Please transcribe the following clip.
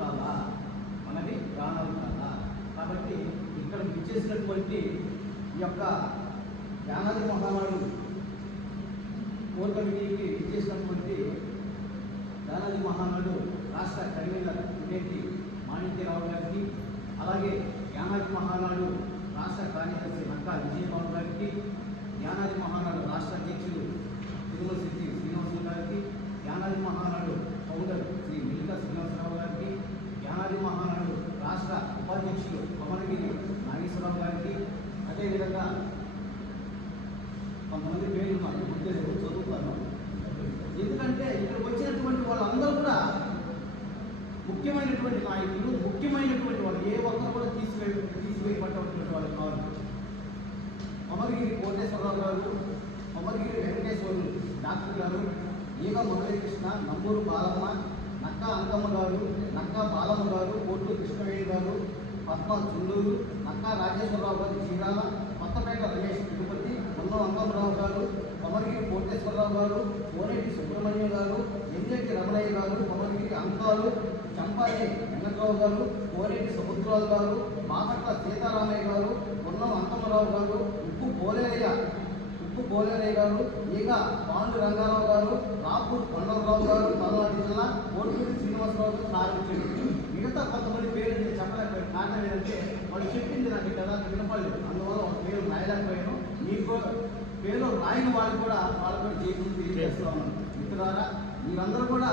కాదా, మనది ప్రాణాలు కాదా. కాబట్టి ఇక్కడ ఇచ్చేసినటువంటి ఈ యొక్క యానాది మహానాడు కోర్ కమిటీకి ఇచ్చేసినటువంటి యానాది మహానాడు రాష్ట్ర కన్వీనర్ ఉండేటి మాణిక్యరావు గారికి, అలాగే యానాది మహానాడు రాష్ట్ర కార్యదర్శి నక్కా విజయబాబు గారికి, యానాది మహానాడు రాష్ట్ర అధ్యక్షులు తిరుమల సిద్ధి శ్రీనివాసరావు గారికి, యానాది మహానాడు ఫౌండర్ శ్రీ మిల్కా శ్రీనివాసరావు గారికి, యానాది మహానాడు రాష్ట్ర ఉపాధ్యక్షులు కొమరగిరి నాగేశ్వరరావు గారికి, అదేవిధంగా కొంతమంది పేర్లు నాకు గుర్తు చదువుతాను. ఎందుకంటే ఇక్కడికి వచ్చినటువంటి వాళ్ళందరూ కూడా ముఖ్యమైనటువంటి నాయకులు, ముఖ్యమైనటువంటి వాళ్ళు, ఏ ఒక్కరు కూడా తీసివేయబడ్డటువంటి వాళ్ళు కాదు. కొమరగిరి కోటేశ్వరరావు గారు, కొమరగిరి వెంకటేశ్వరులు డాక్టర్ గారు, ఈగ మురళీకృష్ణ, నంబూరు బాలమ్మ, నక్కా అంకమ్మ గారు, నక్కా బాలమ్మ గారు, కోట్లు కృష్ణవేణి గారు, పద్మ చుండూరు, నక్కా రాజేశ్వరరావు గారు చీరాల, కొత్తపేట రమేష్ తిరుపతి, మున్న అంకమ్మరావు గారు, కొమరగిరి కోటేశ్వరరావు గారు, కోనేటి సుబ్రహ్మణ్యం గారు, ఎంజెట్టి రమణయ్య గారు, కొమరగిరి అంకాలు, చంపాయి వెంకట్రావు గారు, కోనేటి సముద్రాలు గారు, మాకట్ల సీతారామయ్య గారు, మున్నం అంకమ్మరావు గారు, ఉప్పు పోలేరయ్య గారు, ఈగ పాండు రంగారావు గారు, రాపూర్ కొండలరావు గారు, పల్నాడు జిల్లా, కోటూరి శ్రీనివాసరావు గారు ప్రారంభించారు. మిగతా కొంతమంది పేర్లు నేను చెప్పలేకపోయిన కారణం ఏంటంటే వాళ్ళు చెప్పింది నాకు కదా వినపడలేదు, అందువల్ల ఒక పేరు రాయలేకపోయాను. మీకు పేరు రాయని వాళ్ళు కూడా చేయకుండా తెలియజేస్తూ ఉన్నాను. మిత్రులారా, మీరందరూ కూడా